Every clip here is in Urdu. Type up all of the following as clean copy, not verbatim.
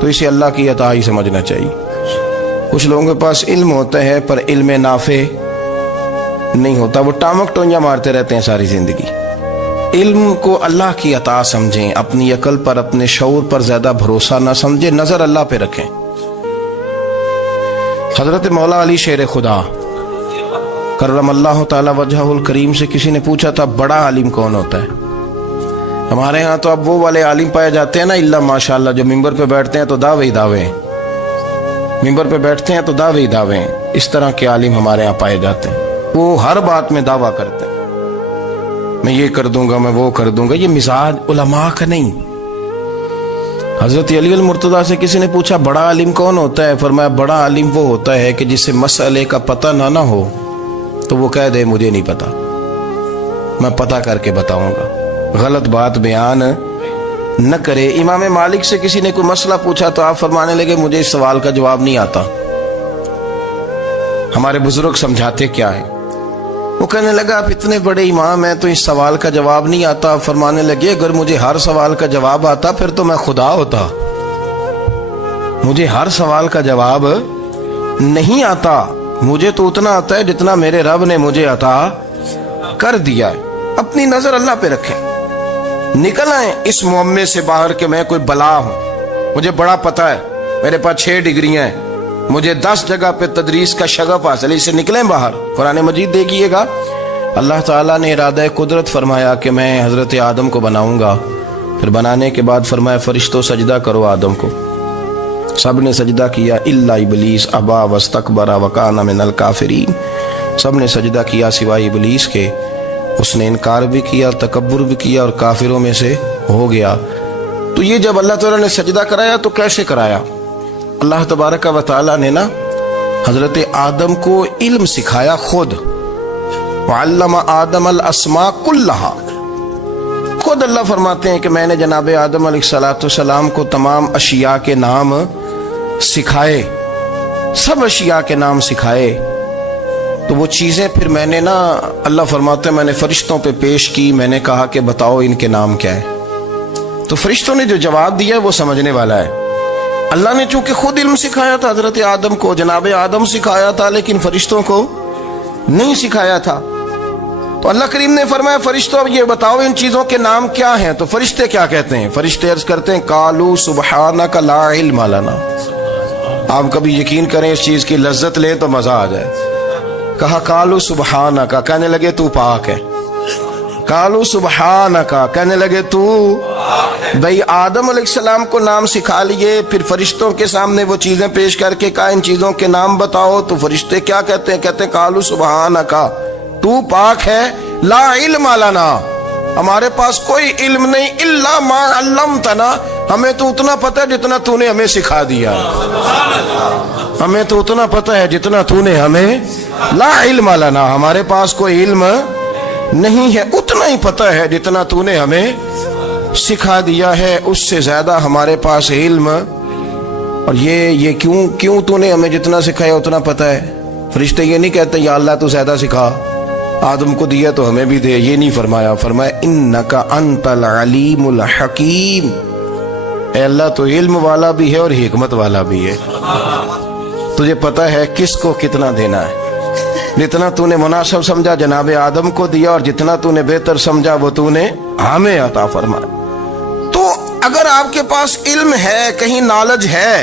تو اسے اللہ کی عطا ہی سمجھنا چاہیے۔ کچھ لوگوں کے پاس علم ہوتا ہے پر علم نافع نہیں ہوتا، وہ ٹامک ٹونجا مارتے رہتے ہیں ساری زندگی۔ علم کو اللہ کی عطا سمجھیں، اپنی عقل پر اپنے شعور پر زیادہ بھروسہ نہ سمجھیں، نظر اللہ پہ رکھیں۔ حضرت مولا علی شیر خدا کرم اللہ تعالی وجہہ الکریم سے کسی نے پوچھا تھا بڑا عالم کون ہوتا ہے؟ ہمارے ہاں تو اب وہ والے عالم پائے جاتے ہیں نا، اللہ ماشاءاللہ، جو ممبر پہ بیٹھتے ہیں تو دعوے ہی دعوے ہیں، ممبر پہ بیٹھتے ہیں تو دعوے ہی دعوے ہیں، اس طرح کے عالم ہمارے ہاں پائے جاتے ہیں۔ وہ ہر بات میں دعویٰ کرتے ہیں، میں یہ کر دوں گا، میں وہ کر دوں گا۔ یہ مزاج علماء کا نہیں۔ حضرت علی المرتضیٰ سے کسی نے پوچھا بڑا عالم کون ہوتا ہے؟ فرمایا بڑا عالم وہ ہوتا ہے کہ جسے مسئلے کا پتہ نہ ہو تو وہ کہہ دے مجھے نہیں پتا، میں پتہ کر کے بتاؤں گا، غلط بات بیان نہ کرے۔ امام مالک سے کسی نے کوئی مسئلہ پوچھا تو آپ فرمانے لگے مجھے اس سوال کا جواب نہیں آتا، ہمارے بزرگ سمجھاتے کیا ہے؟ وہ کہنے لگا آپ اتنے بڑے امام ہیں تو اس سوال کا جواب نہیں آتا۔ آپ فرمانے لگے اگر مجھے ہر سوال کا جواب آتا پھر تو میں خدا ہوتا، مجھے ہر سوال کا جواب نہیں آتا، مجھے تو اتنا آتا ہے جتنا میرے رب نے مجھے عطا کر دیا ہے۔ اپنی نظر اللہ پہ رکھیں، نکل آئیں اس معمے سے باہر کہ میں کوئی بلا ہوں، مجھے بڑا پتہ ہے، میرے پاس 6 ڈگریاں ہیں، مجھے 10 جگہ پہ تدریس کا شغف حاصل ہے، اس سے نکلیں باہر۔ قرآن مجید دیکھیے گا، اللہ تعالیٰ نے ارادہ قدرت فرمایا کہ میں حضرت آدم کو بناؤں گا، پھر بنانے کے بعد فرمایا فرشتوں سجدہ کرو آدم کو، سب نے سجدہ کیا الا ابلیس ابا واستکبر وکان من الکافرین، سب نے سجدہ کیا سوائے ابلیس کے، اس نے انکار بھی کیا، تکبر بھی کیا اور کافروں میں سے ہو گیا۔ تو یہ جب اللہ تعالیٰ نے سجدہ کرایا تو کیسے کرایا؟ اللہ تبارک و تعالیٰ نے نا حضرت آدم کو علم سکھایا خود، وعلم آدم الاسماء کلہا، خود اللہ فرماتے ہیں کہ میں نے جناب آدم علیہ السلام کو تمام اشیاء کے نام سکھائے، سب اشیاء کے نام سکھائے۔ تو وہ چیزیں پھر میں نے نا، اللہ فرماتے ہیں میں نے فرشتوں پہ پیش کی، میں نے کہا کہ بتاؤ ان کے نام کیا ہے، تو فرشتوں نے جو جواب دیا وہ سمجھنے والا ہے۔ اللہ نے چونکہ خود علم سکھایا تھا حضرت آدم کو، جناب آدم سکھایا تھا، لیکن فرشتوں کو نہیں سکھایا تھا۔ تو اللہ کریم نے فرمایا فرشتوں اب یہ بتاؤ ان چیزوں کے نام کیا ہیں؟ تو فرشتے کیا کہتے ہیں؟ فرشتے عرض کرتے ہیں قالوا سبحانک لا علم لنا۔ آپ کبھی یقین کریں اس چیز کی لذت لیں تو مزہ آ جائے۔ کہا قالوا سبحانک، کہنے لگے تو پاک ہے، قالوا سبحانک، کہنے لگے تو بھئی آدم علیہ السلام کو نام سکھا لیے، پھر فرشتوں کے سامنے وہ چیزیں پیش کر کے کہا ان چیزوں کے نام بتاؤ، تو فرشتے کیا کہتے ہیں؟ کہتے ہیں قالوا سبحانک، تو پاک ہے، لا علم لنا، ہمارے پاس کوئی علم نہیں، الا ما علمتنا، ہمیں تو اتنا پتہ ہے جتنا تو نے ہمیں سکھا دیا ہے، ہمیں تو اتنا پتہ ہے جتنا تو نے ہمیں، لا علم لنا، ہمارے پاس کوئی علم نہیں ہے، اتنا ہی پتہ ہے جتنا تو نے ہمیں سکھا دیا ہے، اس سے زیادہ ہمارے پاس علم۔ اور یہ کیوں تو نے ہمیں جتنا سکھایا اتنا پتہ ہے؟ فرشتے یہ نہیں کہتے یا اللہ تو زیادہ سکھا، آدم کو دیا تو ہمیں بھی دے، یہ نہیں فرمایا، فرمایا انکا انت العلیم الحکیم، اے اللہ تو علم والا بھی ہے اور حکمت والا بھی ہے، تجھے پتہ ہے کس کو کتنا دینا ہے، جتنا تو نے مناسب سمجھا جناب آدم کو دیا، اور جتنا تو نے بہتر سمجھا وہ تو نے ہمیں عطا فرمایا۔ تو اگر آپ کے پاس علم ہے، کہیں نالج ہے،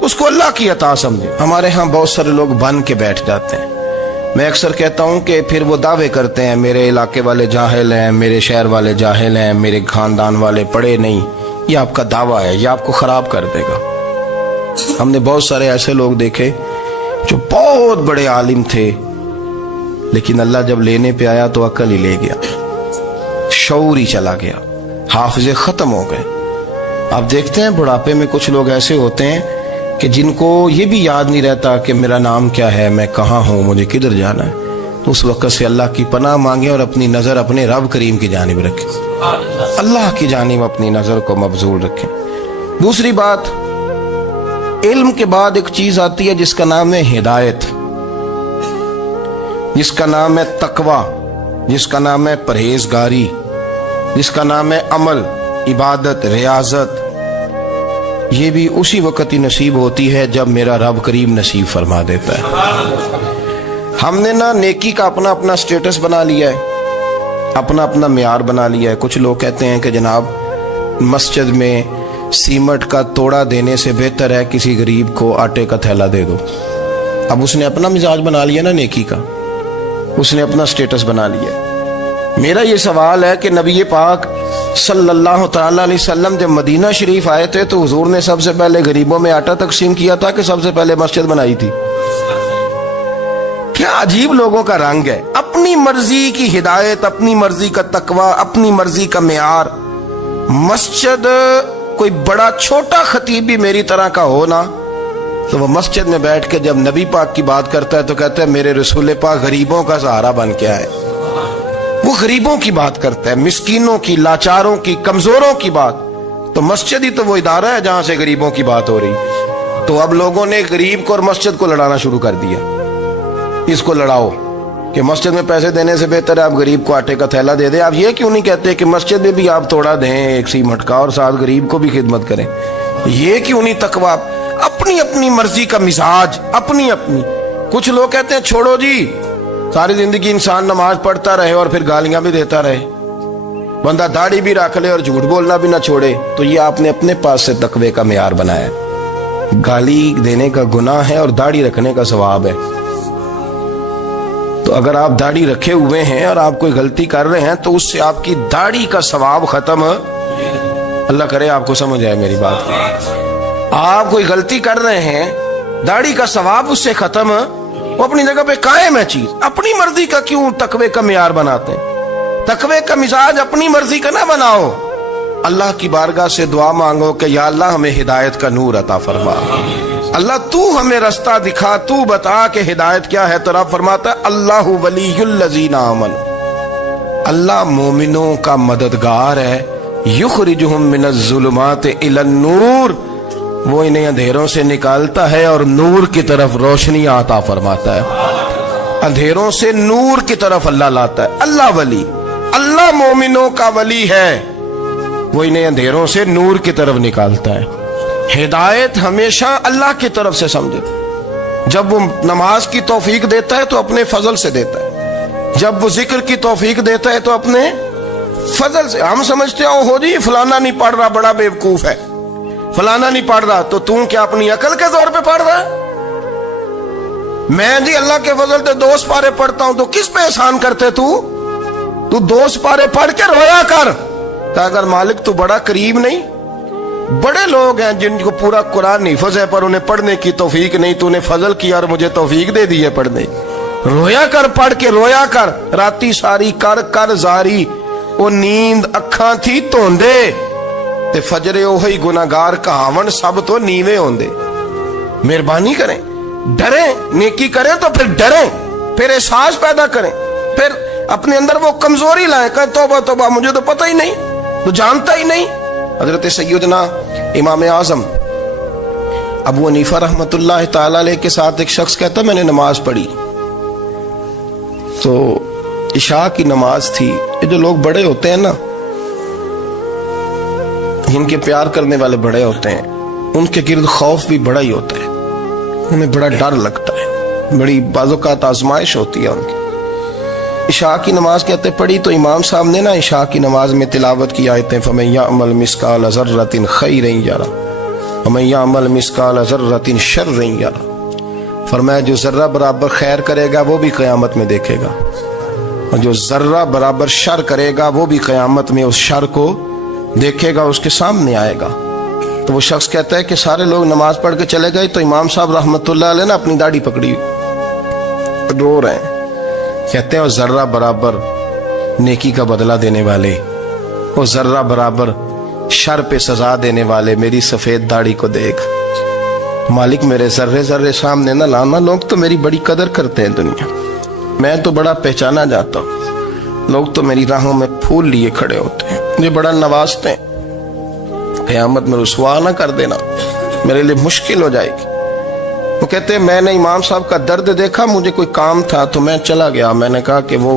اس کو اللہ کی عطا سمجھے۔ ہمارے ہاں بہت سارے لوگ بن کے بیٹھ جاتے ہیں، میں اکثر کہتا ہوں کہ پھر وہ دعوے کرتے ہیں میرے علاقے والے جاہل ہیں، میرے شہر والے جاہل ہیں، میرے خاندان والے پڑھے نہیں۔ یہ آپ کا دعویٰ ہے، یہ آپ کو خراب کر دے گا۔ ہم نے بہت سارے ایسے لوگ دیکھے جو بہت بڑے عالم تھے، لیکن اللہ جب لینے پہ آیا تو عقل ہی لے گیا، شعور ہی چلا گیا، حافظے ختم ہو گئے۔ آپ دیکھتے ہیں بڑھاپے میں کچھ لوگ ایسے ہوتے ہیں کہ جن کو یہ بھی یاد نہیں رہتا کہ میرا نام کیا ہے، میں کہاں ہوں، مجھے کدھر جانا ہے۔ تو اس وقت سے اللہ کی پناہ مانگیں اور اپنی نظر اپنے رب کریم کی جانب رکھیں، اللہ کی جانب اپنی نظر کو مبذول رکھیں۔ دوسری بات، علم کے بعد ایک چیز آتی ہے جس کا نام ہے ہدایت، جس کا نام ہے تقوی، جس کا نام ہے پرہیزگاری، جس کا نام ہے عمل، عبادت، ریاضت۔ یہ بھی اسی وقت ہی نصیب ہوتی ہے جب میرا رب کریم نصیب فرما دیتا ہے۔ ہم نے نا نیکی کا اپنا اپنا سٹیٹس بنا لیا ہے، اپنا اپنا معیار بنا لیا ہے۔ کچھ لوگ کہتے ہیں کہ جناب مسجد میں سیمٹ کا توڑا دینے سے بہتر ہے کسی غریب کو آٹے کا تھیلا دے دو۔ اب اس نے اپنا مزاج بنا لیا نا نیکی کا، اس نے اپنا سٹیٹس بنا لیا۔ میرا یہ سوال ہے کہ نبی پاک صلی اللہ تعالی علیہ وسلم جب مدینہ شریف آئے تھے تو حضور نے سب سے پہلے غریبوں میں آٹا تقسیم کیا تھا کہ سب سے پہلے مسجد بنائی تھی؟ کیا عجیب لوگوں کا رنگ ہے، اپنی مرضی کی ہدایت، اپنی مرضی کا تقوی، اپنی مرضی کا معیار۔ مسجد کوئی بڑا چھوٹا خطیب بھی میری طرح کا ہو نا تو وہ مسجد میں بیٹھ کے جب نبی پاک کی بات کرتا ہے تو کہتا ہے میرے رسول پاک غریبوں کا سہارا بن کے آئے۔ وہ غریبوں کی بات کرتا ہے، مسکینوں کی، لاچاروں کی، کمزوروں کی بات۔ تو مسجد ہی تو وہ ادارہ ہے جہاں سے غریبوں کی بات ہو رہی۔ تو اب لوگوں نے غریب کو اور مسجد کو لڑانا شروع کر دیا، اس کو لڑاؤ کہ مسجد میں پیسے دینے سے بہتر ہے آپ غریب کو آٹے کا تھیلا دے دیں۔ آپ یہ کیوں نہیں کہتے کہ مسجد میں بھی آپ توڑا دیں ایک سیمٹ کا اور ساتھ غریب کو بھی خدمت کریں؟ یہ کیوں نہیں تقویٰ؟ اپنی اپنی مرضی کا مزاج، اپنی اپنی۔ کچھ لوگ کہتے ہیں چھوڑو جی، ساری زندگی انسان نماز پڑھتا رہے اور پھر گالیاں بھی دیتا رہے، بندہ داڑھی بھی رکھ لے اور جھوٹ بولنا بھی نہ چھوڑے۔ تو یہ آپ نے اپنے پاس سے تقوی کا معیار بنایا۔ گالی دینے کا گناہ ہے اور داڑھی رکھنے کا ثواب ہے۔ تو اگر آپ داڑھی رکھے ہوئے ہیں اور آپ کوئی غلطی کر رہے ہیں تو اس سے آپ کی داڑھی کا ثواب ختم، اللہ کرے آپ کو سمجھ آئے میری بات۔ آپ کوئی غلطی کر رہے ہیں، داڑھی کا ثواب اس سے ختم، وہ اپنی جگہ پہ قائم ہے چیز۔ اپنی مرضی کا کیوں تقوی کا معیار بناتے ہیں؟ تقوی کا مزاج اپنی مرضی کا نہ بناؤ۔ اللہ کی بارگاہ سے دعا مانگو کہ یا اللہ ہمیں ہدایت کا نور عطا فرما، اللہ تو ہمیں رستہ دکھا، تو بتا کہ ہدایت کیا ہے۔ تو رب فرماتا ہے اللہ ولی الذین آمنوا، اللہ مومنوں کا مددگار ہے، یخرجہم من الظلمات الی النور، وہ انہیں اندھیروں سے نکالتا ہے اور نور کی طرف روشنی عطا فرماتا ہے۔ اندھیروں سے نور کی طرف اللہ لاتا ہے۔ اللہ ولی، اللہ مومنوں کا ولی ہے، وہ انہیں اندھیروں سے نور کی طرف نکالتا ہے۔ ہدایت ہمیشہ اللہ کی طرف سے سمجھے۔ جب وہ نماز کی توفیق دیتا ہے تو اپنے فضل سے دیتا ہے، جب وہ ذکر کی توفیق دیتا ہے تو اپنے فضل سے۔ ہم سمجھتے ہو جی فلانا نہیں پڑھ رہا بڑا بیوقوف ہے، فلانا نہیں پڑھ رہا، تو تم کیا اپنی عقل کے زور پہ پڑھ رہا ہے؟ میں جی اللہ کے فضل سے 2 سپارے پڑھتا ہوں، تو کس پہ احسان کرتے تو 2 سپارے پڑھ کے رویا کر کہ اگر مالک تو بڑا قریب نہیں۔ بڑے لوگ ہیں جن کو پورا قرآن حفظ ہے پر انہیں پڑھنے کی توفیق نہیں، تو انہیں فضل کیا اور مجھے توفیق دے دی ہے پڑھنے۔ رویا کر، پڑھ کے رویا کر، راتی ساری کر کر زاری، وہ نیند اکھاں تھی توندے تے فجرے اوہی گناہگار کہاون سب تو نیوے ہوندے۔ مہربانی کریں، ڈریں، نیکی کریں تو پھر ڈریں، پھر احساس پیدا کریں، پھر اپنے اندر وہ کمزوری لائیں کہ توبہ توبہ مجھے تو پتہ ہی نہیں، تو جانتا ہی نہیں۔ حضرت سیدنا امام اعظم ابو حنیفہ رحمۃ اللہ تعالی علیہ کے ساتھ ایک شخص کہتا میں نے نماز پڑھی تو عشاء کی نماز تھی۔ یہ جو لوگ بڑے ہوتے ہیں نا، جن کے پیار کرنے والے بڑے ہوتے ہیں، ان کے گرد خوف بھی بڑا ہی ہوتا ہے، انہیں بڑا ڈر لگتا ہے، بڑی بعض اوقات آزمائش ہوتی ہے ان کی۔ عشاء کی نماز کہتے پڑھی تو امام صاحب نے نا عشاء کی نماز میں تلاوت کی آیتیں فَمَن يَعْمَلْ مِثْقَالَ ذَرَّةٍ خَيْرًا يَرَهُ وَمَن يَعْمَلْ مِثْقَالَ ذَرَّةٍ شَرًّا يَرَهُ، فرمایا جو ذرہ برابر خیر کرے گا وہ بھی قیامت میں دیکھے گا، اور جو ذرہ برابر شر کرے گا وہ بھی قیامت میں اس شر کو دیکھے گا، اس کے سامنے آئے گا۔ تو وہ شخص کہتا ہے کہ سارے لوگ نماز پڑھ کے چلے گئے تو امام صاحب رحمت اللہ علیہ نے اپنی داڑھی پکڑی، رو رہے ہیں، کہتے ہیں وہ ذرہ برابر نیکی کا بدلہ دینے والے، وہ ذرہ برابر شر پہ سزا دینے والے میری سفید داڑھی کو دیکھ، مالک میرے ذرے ذرے سامنے نہ لانا، لوگ تو میری بڑی قدر کرتے ہیں دنیا، میں تو بڑا پہچانا جاتا ہوں، لوگ تو میری راہوں میں پھول لیے کھڑے ہوتے ہیں، مجھے بڑا نوازتے ہیں، قیامت میں رسوا نہ کر دینا، میرے لیے مشکل ہو جائے گی۔ وہ کہتے ہیں میں نے امام صاحب کا درد دیکھا، مجھے کوئی کام تھا تو میں چلا گیا، میں نے کہا کہ وہ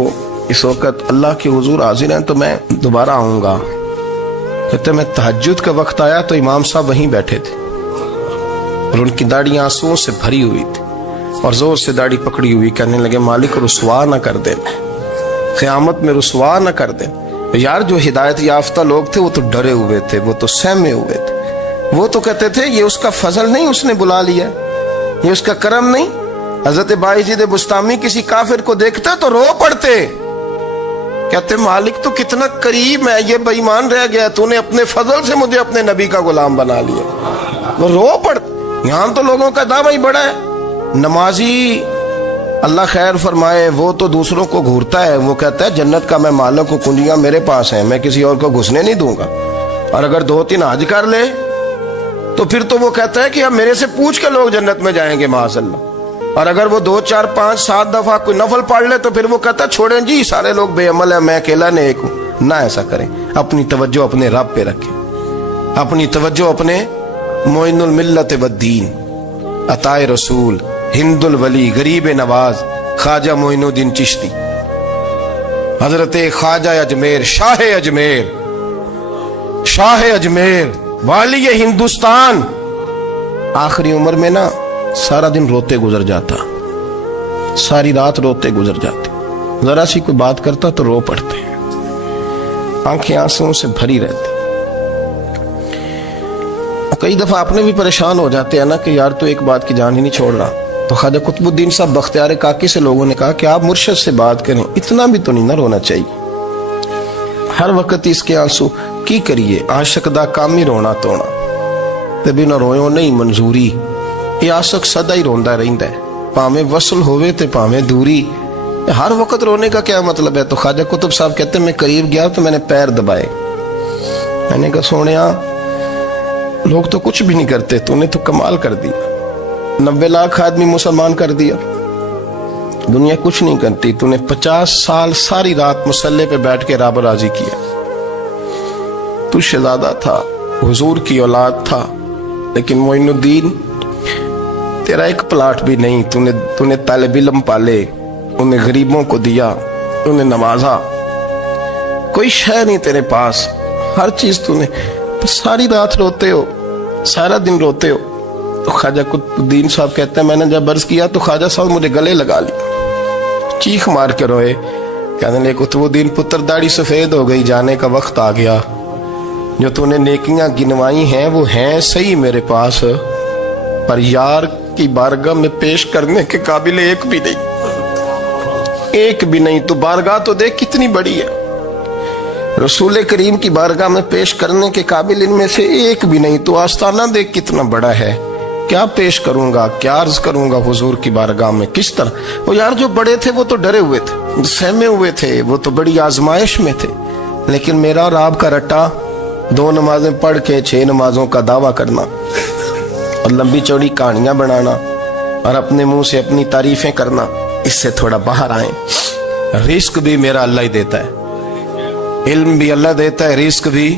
اس وقت اللہ کے حضور حاضر ہیں تو میں دوبارہ آؤں گا۔ کہتے ہیں میں تہجد کا وقت آیا تو امام صاحب وہیں بیٹھے تھے، اور ان کی داڑھی آنسوؤں سے بھری ہوئی تھی اور زور سے داڑھی پکڑی ہوئی، کہنے لگے مالک رسوا نہ کر دے، قیامت میں رسوا نہ کر دے۔ یار جو ہدایت یافتہ لوگ تھے وہ تو ڈرے ہوئے تھے، وہ تو سہمے ہوئے تھے، وہ تو کہتے تھے یہ اس کا فضل نہیں، اس نے بلا لیا، یہ اس کا کرم نہیں۔ حضرت باعزید بستامی کسی کافر کو دیکھتے تو رو پڑتے، کہتے مالک تو کتنا قریب ہے، یہ بے ایمان رہ گیا، تو نے اپنے فضل سے مجھے اپنے نبی کا غلام بنا لیا۔ وہ رو پڑتے۔ یہاں تو لوگوں کا دعویٰ ہی بڑا ہے۔ نمازی اللہ خیر فرمائے وہ تو دوسروں کو گھورتا ہے، وہ کہتا ہے جنت کا میں مالک ہوں، کنجیاں میرے پاس ہیں، میں کسی اور کو گھسنے نہیں دوں گا۔ اور اگر 2-3 حج کر لے تو پھر تو وہ کہتا ہے کہ اب میرے سے پوچھ کے لوگ جنت میں جائیں گے معاذ اللہ۔ اور اگر وہ 2 4 5 7 دفعہ کوئی نفل پڑھ لے تو پھر وہ کہتا ہے چھوڑیں جی سارے لوگ بے عمل ہیں، میں اکیلا نیک ہوں۔ نہ ایسا کریں، اپنی توجہ اپنے رب پہ رکھیں، اپنی توجہ اپنے معین الملت والدین، عطا رسول، ہند الولی، غریب نواز، خواجہ معین الدین چشتی، حضرت خواجہ اجمیر، شاہ اجمیر، والی ہندوستان۔ آخری عمر میں نا سارا دن روتے گزر جاتا، ساری رات روتے گزر جاتے، ذرا سی کوئی بات کرتا تو رو پڑتے، آنکھیں آنسوؤں سے بھری رہتی۔ کئی دفعہ اپنے بھی پریشان ہو جاتے ہیں نا کہ یار تو ایک بات کی جان ہی نہیں چھوڑ رہا۔ تو خواجہ قطب الدین صاحب بختیار کاکی سے لوگوں نے کہا کہ آپ مرشد سے بات کریں، اتنا بھی تو نہیں نہ رونا چاہیے، ہر وقت اس کے آنسو کی کریے، عاشق دا کام ہی رونا تونا، تے بنا رویوں نہیں منظوری۔ یہ عاشق سدا ہی روندا رہندا ہے، پاویں وصل ہوئے تے پاویں دوری، ہر وقت رونے کا کیا مطلب ہے؟ تو خواجہ قطب صاحب کہتے ہیں میں قریب گیا تو میں نے پیر دبائے، میں نے کہا سونیا لوگ تو کچھ بھی نہیں کرتے، تو نے تو کمال کر دیا، 90 لاکھ آدمی مسلمان کر دیا، دنیا کچھ نہیں کرتی، تو نے 50 سال ساری رات مصلے پہ بیٹھ کے رب راضی کیا۔ تو شہزادہ تھا، حضور کی اولاد تھا، لیکن معین الدین تیرا ایک پلاٹ بھی نہیں، تو نے طالب علم پالے، انہیں غریبوں کو دیا، انہیں نوازا، کوئی شے نہیں تیرے پاس، ہر چیز تو نے، ساری رات روتے ہو، سارا دن روتے ہو۔ تو خواجہ قطب الدین صاحب کہتے ہیں میں نے جب عرض کیا تو خواجہ صاحب مجھے گلے لگا لیا، چیخ مار کے روئے، کہنے لگے قطب الدین پتر داڑھی سفید ہو گئی، جانے کا وقت آ گیا، جو تو نے نیکیاں گنوائی ہیں وہ ہیں صحیح میرے پاس، پر یار کی بارگاہ میں پیش کرنے کے قابل ایک بھی نہیں، تو بارگاہ تو دیکھ کتنی بڑی ہے، رسول کریم کی بارگاہ میں پیش کرنے کے قابل ان میں سے ایک بھی نہیں، تو آستانہ دیکھ کتنا بڑا ہے، کیا پیش کروں گا، کیا عرض کروں گا حضور کی بارگاہ میں، کس طرح؟ وہ یار جو بڑے تھے وہ تو ڈرے ہوئے تھے، سہمے ہوئے تھے، وہ تو بڑی آزمائش میں تھے، لیکن میرا اور آپ کا رٹا 2 نمازیں پڑھ کے 6 نمازوں کا دعویٰ کرنا اور لمبی چوڑی کہانیاں بنانا اور اپنے منہ سے اپنی تعریفیں کرنا، اس سے تھوڑا باہر آئیں۔ رزق بھی میرا اللہ ہی دیتا ہے، علم بھی اللہ دیتا ہے، رزق بھی۔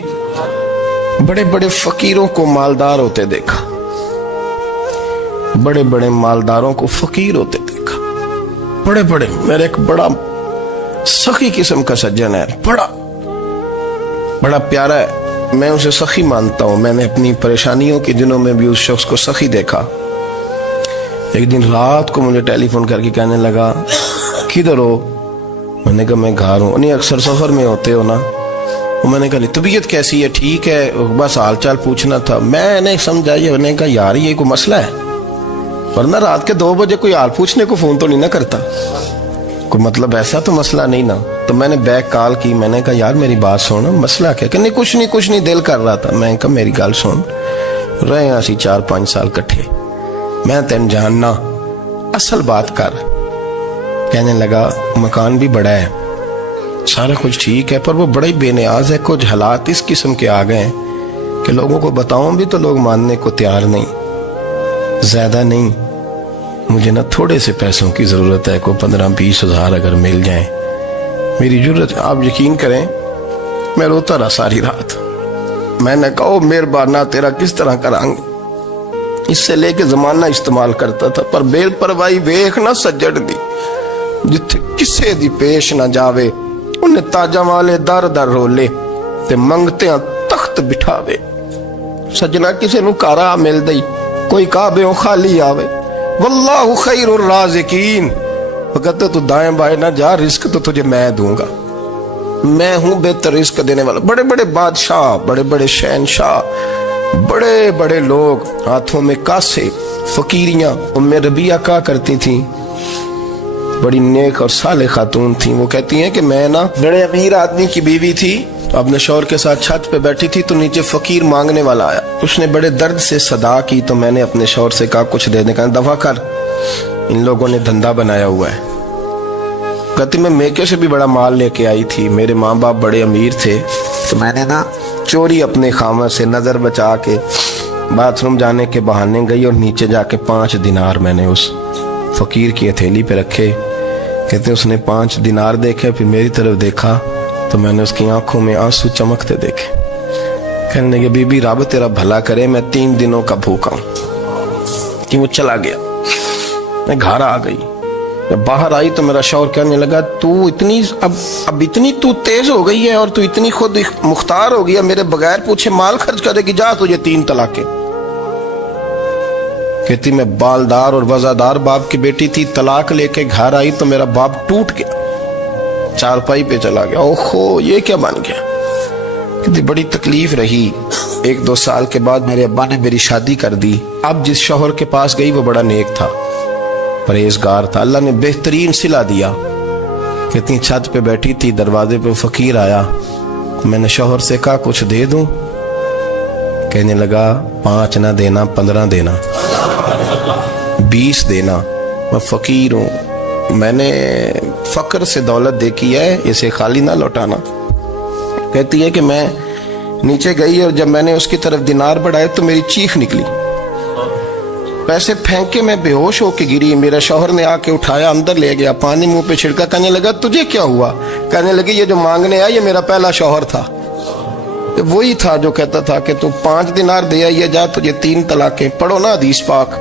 بڑے بڑے فقیروں کو مالدار ہوتے دیکھا، بڑے بڑے مالداروں کو فقیر ہوتے دیکھا، بڑے بڑے، میرے ایک بڑا سخی قسم کا سجن ہے، بڑا پیارا ہے، میں اسے سخی مانتا ہوں، میں نے اپنی پریشانیوں کے دنوں میں بھی اس شخص کو سخی دیکھا۔ ایک دن رات کو مجھے ٹیلی فون کر کے کہنے لگا کدھر ہو؟ میں نے کہا میں گھر ہوں۔ نہیں اکثر سفر میں ہوتے ہو نا؟ میں نے کہا طبیعت کیسی ہے؟ ٹھیک ہے، بس حال چال پوچھنا تھا۔ میں نے سمجھائی، میں نے کہا یار یہ کوئی مسئلہ ہے، ورنہ رات کے 2 بجے کوئی حال پوچھنے کو فون تو نہیں نہ کرتا، کوئی مطلب ایسا تو مسئلہ نہیں نا۔ تو میں نے بیک کال کی، میں نے کہا یار میری بات سن، مسئلہ کیا؟ کہ نہیں کچھ نہیں دل کر رہا تھا۔ میں نے کہا میری گل سن، رہے ہیں اسی 4-5 سال کٹھے، میں تین جاننا، اصل بات کر۔ کہنے لگا مکان بھی بڑا ہے، سارا کچھ ٹھیک ہے، پر وہ بڑا ہی بے نیاز ہے، کچھ حالات اس قسم کے آ گئے ہیں کہ لوگوں کو بتاؤں بھی تو لوگ ماننے کو تیار نہیں، زیادہ نہیں، مجھے نا تھوڑے سے پیسوں کی ضرورت ہے، کوئی 15-20 ہزار اگر مل جائیں، میری ضرورت۔ آپ یقین کریں میں روتا رہا ساری رات۔ میں نے کہا مہربانہ تیرا کس طرح کریں گے، اس سے لے کے زمانہ استعمال کرتا تھا، پر بے پرواہی ویکھ نہ سجڑ دی، جتھے کسے دی پیش نہ جاوے، انہیں تاجاں والے در در رولے تے منگتے ہیں تخت بٹھاوے۔ سجنا کسے نو کارا مل دئی، کوئی کعبے خالی آوے. واللہ خیر الرازقین. وہ کہتے تو دائیں بائیں نہ جا, رزق تو تجھے میں دوں گا, میں ہوں بہتر رزق دینے والا. بڑے بڑے بادشاہ, بڑے بڑے شہنشاہ, بڑے بڑے لوگ, ہاتھوں میں کاسے, فقیریاں. ام ربیعہ کہا کرتی تھیں, بڑی نیک اور صالح خاتون تھیں. وہ کہتی ہیں کہ میں نا بڑے امیر آدمی کی بیوی تھی, اپنے شوہر کے ساتھ چھت پہ بیٹھی تھی تو نیچے فقیر مانگنے والا آیا. اس نے بڑے درد سے صدا کی تو میں نے اپنے شوہر سے کہا کچھ دینے کا, دفع کر, ان لوگوں نے دھندا بنایا ہوا ہے. کہتی میں میکے سے بھی بڑا مال لے کے آئی تھی, میرے ماں باپ بڑے امیر تھے, تو میں نے نا چوری اپنے خامہ سے نظر بچا کے باتھ روم جانے کے بہانے گئی اور نیچے جا کے 5 دینار میں نے اس فقیر کی ہتھیلی پہ رکھے. کہتے اس نے 5 دینار دیکھے, پھر میری طرف دیکھا تو میں نے اس کی آنکھوں میں آنسو چمکتے دیکھے. کہنے لگے بی بی رب تیرا بھلا کرے, میں 3 دنوں کا بھوکا ہوں. کہ وہ چلا گیا. میں گھر آ گئی, جب باہر آئی تو میرا شوہر کہنے لگا تو اتنی اب اتنی تو تیز ہو گئی ہے اور تو اتنی خود مختار ہو گئی ہے, میرے بغیر پوچھے مال خرچ کرے گی, جا تجھے 3 طلاقیں. کہتی میں بالدار اور وزادار باپ کی بیٹی تھی, طلاق لے کے گھر آئی تو میرا باپ ٹوٹ گیا, چارپائی پہ چلا گیا. اوہو یہ کیا بن گیا. کہتی بڑی تکلیف رہی. 1-2 سال کے بعد میرے ابا نے میری شادی کر دی. اب جس شوہر کے پاس گئی وہ بڑا نیک تھا, پرہیزگار تھا, اللہ نے بہترین صلہ دیا. کتنی چھت پہ بیٹھی تھی, دروازے پہ فقیر آیا, میں نے شوہر سے کہا کچھ دے دوں. کہنے لگا 5 نہ دینا, 15 دینا, 20 دینا, میں فقیر ہوں, میں نے فقر سے دولت دیکھی ہے, اسے خالی نہ لوٹانا. کہتی ہے کہ میں نیچے گئی اور جب میں نے اس کی طرف دینار بڑھائے تو میری چیخ نکلی, پیسے پھینک کے میں بے ہوش ہو کے گری. میرا شوہر نے آ کے اٹھایا, اندر لے گیا, پانی منہ پہ چھڑکا. کہنے لگا تجھے کیا ہوا. کہنے لگی یہ جو مانگنے آیا یہ میرا پہلا شوہر تھا, وہی تھا جو کہتا تھا کہ تو 5 دینار دے آئیے, جا تجھے 3 طلاقیں. پڑھو نا حدیث پاک.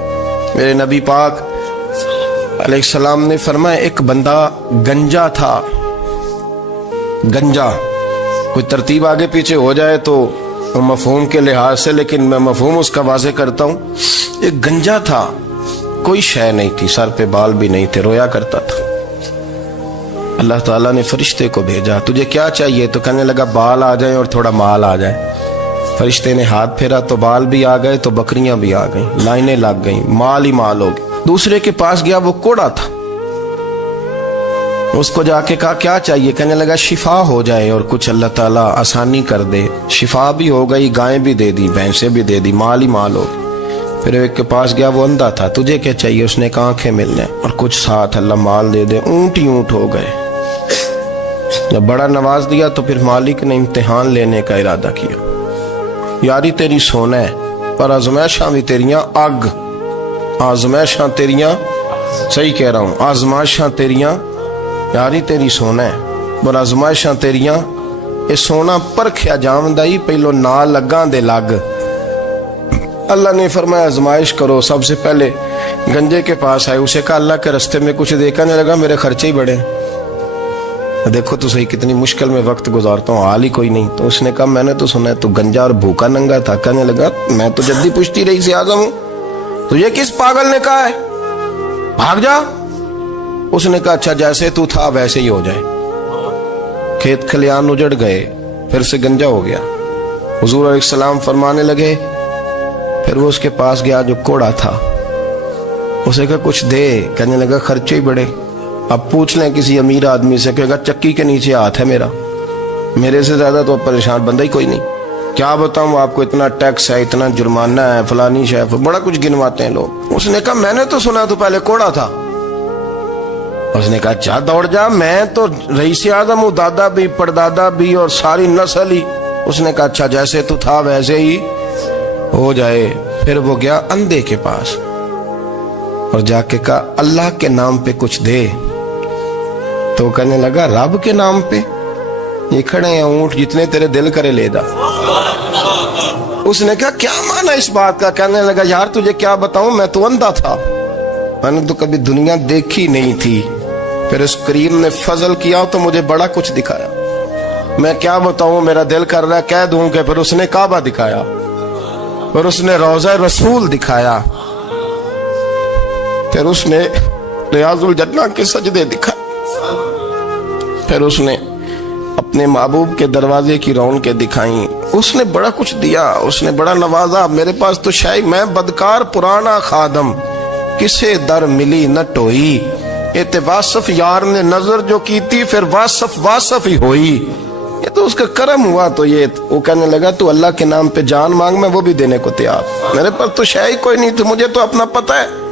میرے نبی پاک علیہ السلام نے فرمایا ایک بندہ گنجا تھا. گنجا کوئی ترتیب آگے پیچھے ہو جائے تو مفہوم کے لحاظ سے, لیکن میں مفہوم اس کا واضح کرتا ہوں. ایک گنجا تھا, کوئی شے نہیں تھی, سر پہ بال بھی نہیں تھے, رویا کرتا تھا. اللہ تعالیٰ نے فرشتے کو بھیجا, تجھے کیا چاہیے. تو کہنے لگا بال آ جائیں اور تھوڑا مال آ جائے. فرشتے نے ہاتھ پھیرا تو بال بھی آ گئے, تو بکریاں بھی آ گئیں, لائنیں لگ گئیں, مال ہی مال ہو گئے. دوسرے کے پاس گیا, وہ کوڑا تھا, اس کو جا کے کہا کیا چاہیے. کہنے لگا شفا ہو جائے اور کچھ اللہ تعالیٰ آسانی کر دے. شفا بھی ہو گئی, گائیں بھی دے دی, بھینسیں بھی دے دی, مال ہی مال ہو گئی. پھر ایک کے پاس گیا, وہ اندھا تھا, تجھے کیا چاہیے. اس نے کہا آنکھیں ملنے اور کچھ ساتھ اللہ مال دے دے. اونٹ ہی اونٹ ہو گئے. جب بڑا نواز دیا تو پھر مالک نے امتحان لینے کا ارادہ کیا. یاری تیری سونا ہے پر آزمائشاں بھی تیریاں اگ, آزمائشاں تیریاں, صحیح کہہ رہا ہوں, آزمائشاں تیریاں. یاری تیری سونا ہے پر آزمائشاں تیریاں. یہ سونا پرکھیا جامدائی, پہلو نال لگاں دے لگ. اللہ نے فرمایا آزمائش کرو. سب سے پہلے گنجے کے پاس آئے, اسے کہا اللہ کے رستے میں کچھ دیکھا نہیں لگا, میرے خرچے ہی بڑے. دیکھو تو صحیح کتنی مشکل میں وقت گزارتا ہوں, حال ہی کوئی نہیں. تو اس نے کہا میں نے تو سنا ہے تو گنجا اور بھوکا ننگا تھا. کہنے لگا میں تو جدی پشتی رئیس اعظم ہوں, تجھے کس پاگل نے کہا ہے بھاگ جا. اس نے کہا اچھا جیسے تو تھا ویسے ہی ہو جائے. کھیت کھلیان اجڑ گئے, پھر سے گنجا ہو گیا. حضور علیہ السلام فرمانے لگے, پھر وہ اس کے پاس گیا جو کوڑا تھا, اسے کہا کچھ دے. کہنے لگا خرچے ہی بڑے. اب پوچھ لیں کسی امیر آدمی سے, کہے گا چکی کے نیچے ہاتھ ہے میرا, میرے سے زیادہ تو پریشان بندہ ہی کوئی نہیں. کیا بتاؤں آپ کو, اتنا ٹیکس ہے, اتنا جرمانہ ہے, فلانی شے, بڑا کچھ گنواتے ہیں لوگ. اس نے کہا میں نے تو سنا تو پہلے کوڑا تھا. اس نے کہا اچھا دوڑ جا, میں تو رئیس اعظم ہوں, دادا بھی پردادا بھی اور ساری نسل ہی. اس نے کہا اچھا جیسے تو تھا ویسے ہی ہو جائے. پھر وہ گیا اندھے کے پاس اور جا کے کہا اللہ کے نام پہ کچھ دے. تو کہنے لگا رب کے نام پہ, یہ کھڑے ہیں اونٹ, جتنے تیرے دل کرے لے دا. اس نے کہا کیا معنی اس بات کا. کہنے لگا یار تجھے کیا بتاؤں, میں تو اندھا تھا, میں نے تو کبھی دنیا دیکھی نہیں تھی. پھر اس کریم نے فضل کیا تو مجھے بڑا کچھ دکھایا. میں کیا بتاؤں, میرا دل کر رہا ہے کہہ دوں کہ. پھر اس نے کعبہ دکھایا, پھر اس نے روضہ رسول دکھایا, پھر اس نے ریاض الجنہ کے سجدے دکھائے، پھر اس نے اپنے محبوب کے دروازے کی رونقیں دکھائیں، اس نے بڑا کچھ دیا، اس نے بڑا نوازا۔ میرے پاس تو شاید میں بدکار پرانا خادم، کسے در ملی نہ ٹوئی، ایت واصف یار نے نظر جو کی تھی، پھر واصف ہی ہوئی۔ یہ تو اس کا کرم ہوا۔ تو یہ وہ کہنے لگا تو اللہ کے نام پہ جان مانگ، میں وہ بھی دینے کو تیار۔ میرے پاس تو شے ہی کوئی نہیں تھی، مجھے تو اپنا پتہ ہے،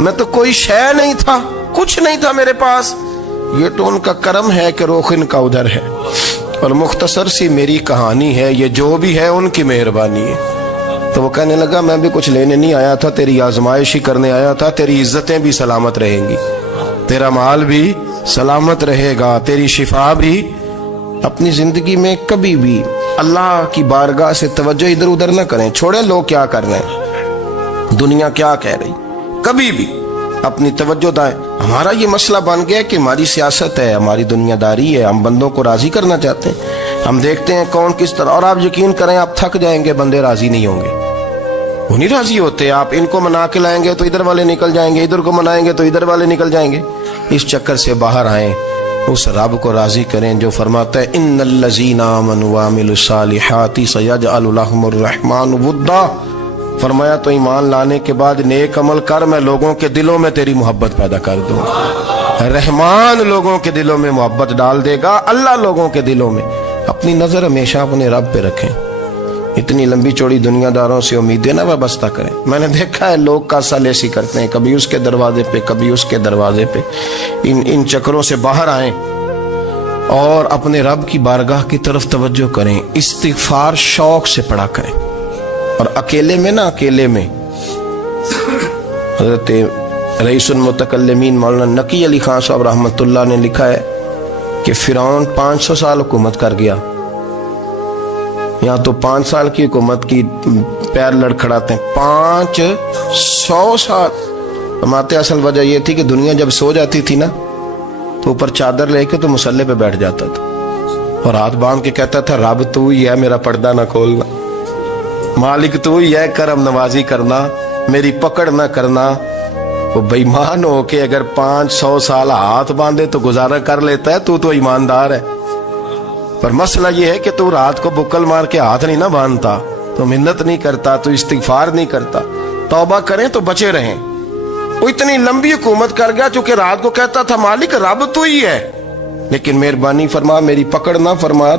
میں تو کوئی شے نہیں تھا، کچھ نہیں تھا میرے پاس۔ یہ تو ان کا کرم ہے کہ رخ ان کا ادھر ہے، اور مختصر سی میری کہانی ہے، یہ جو بھی ہے ان کی مہربانی ہے۔ تو وہ کہنے لگا میں بھی کچھ لینے نہیں آیا تھا، تیری آزمائش ہی کرنے آیا تھا، تیری عزتیں بھی سلامت رہیں گی، تیرا مال بھی سلامت رہے گا، تیری شفا بھی۔ اپنی زندگی میں کبھی بھی اللہ کی بارگاہ سے توجہ ادھر ادھر نہ کریں، چھوڑیں لوگ کیا کر رہے ہیں، دنیا کیا کہہ رہی، کبھی بھی اپنی توجہ دائیں۔ ہمارا یہ مسئلہ بن گیا کہ ہماری سیاست ہے، ہماری دنیا داری ہے، ہم بندوں کو راضی کرنا چاہتے ہیں، ہم دیکھتے ہیں کون کس طرح، اور آپ یقین کریں آپ تھک جائیں گے، بندے راضی نہیں ہوں گے، وہ نہیں راضی ہوتے۔ آپ ان کو منا کے لائیں گے تو ادھر والے نکل جائیں گے، ادھر کو منائیں گے تو ادھر والے نکل جائیں گے۔ اس چکر سے باہر آئیں، اس رب کو راضی کریں جو فرماتا ہے ان الذین آمنوا وعملوا الصالحات سیجعل لهم الرحمن ودا۔ فرمایا تو ایمان لانے کے بعد نیک عمل کر، میں لوگوں کے دلوں میں تیری محبت پیدا کر دوں گا۔ رحمان لوگوں کے دلوں میں محبت ڈال دے گا، اللہ لوگوں کے دلوں میں۔ اپنی نظر ہمیشہ اپنے رب پہ رکھیں، اتنی لمبی چوڑی دنیا داروں سے امیدیں نہ وابستہ کریں۔ میں نے دیکھا ہے لوگ کاسا لیسی کرتے ہیں، کبھی اس کے دروازے پہ کبھی اس کے دروازے پہ۔ ان چکروں سے باہر آئیں اور اپنے رب کی بارگاہ کی طرف توجہ کریں، استغفار شوق سے پڑھا کریں، اور اکیلے میں نہ، اکیلے میں۔ حضرت رئیس المتکلمین مولانا نقی علی خان صاحب رحمۃ اللہ نے لکھا ہے کہ فرعون 500 سال حکومت کر گیا، یہاں تو 5 سال کی حکومت کی پیر لڑکھڑاتے ہیں، 500 سال۔ فرماتے اصل وجہ یہ تھی کہ دنیا جب سو جاتی تھی نا تو اوپر چادر لے کے تو مصلے پہ بیٹھ جاتا تھا، اور ہاتھ باندھ کے کہتا تھا رب تو ہی ہے، میرا پردہ نہ کھولنا، مالک تو ہی ہے، کرم نوازی کرنا، میری پکڑ نہ کرنا۔ وہ بے ایمان ہو کے اگر 500 سال ہاتھ باندھے تو گزارا کر لیتا ہے، تو ایماندار ہے۔ پر مسئلہ یہ ہے کہ تو رات کو بکل مار کے ہاتھ نہیں نہ باندھتا، تو منت نہیں کرتا، تو استغفار نہیں کرتا۔ توبہ کریں تو بچے رہیں۔ وہ اتنی لمبی حکومت کر گیا چونکہ رات کو کہتا تھا مالک رب تو ہی ہے، لیکن مہربانی فرما، میری پکڑ نہ فرما۔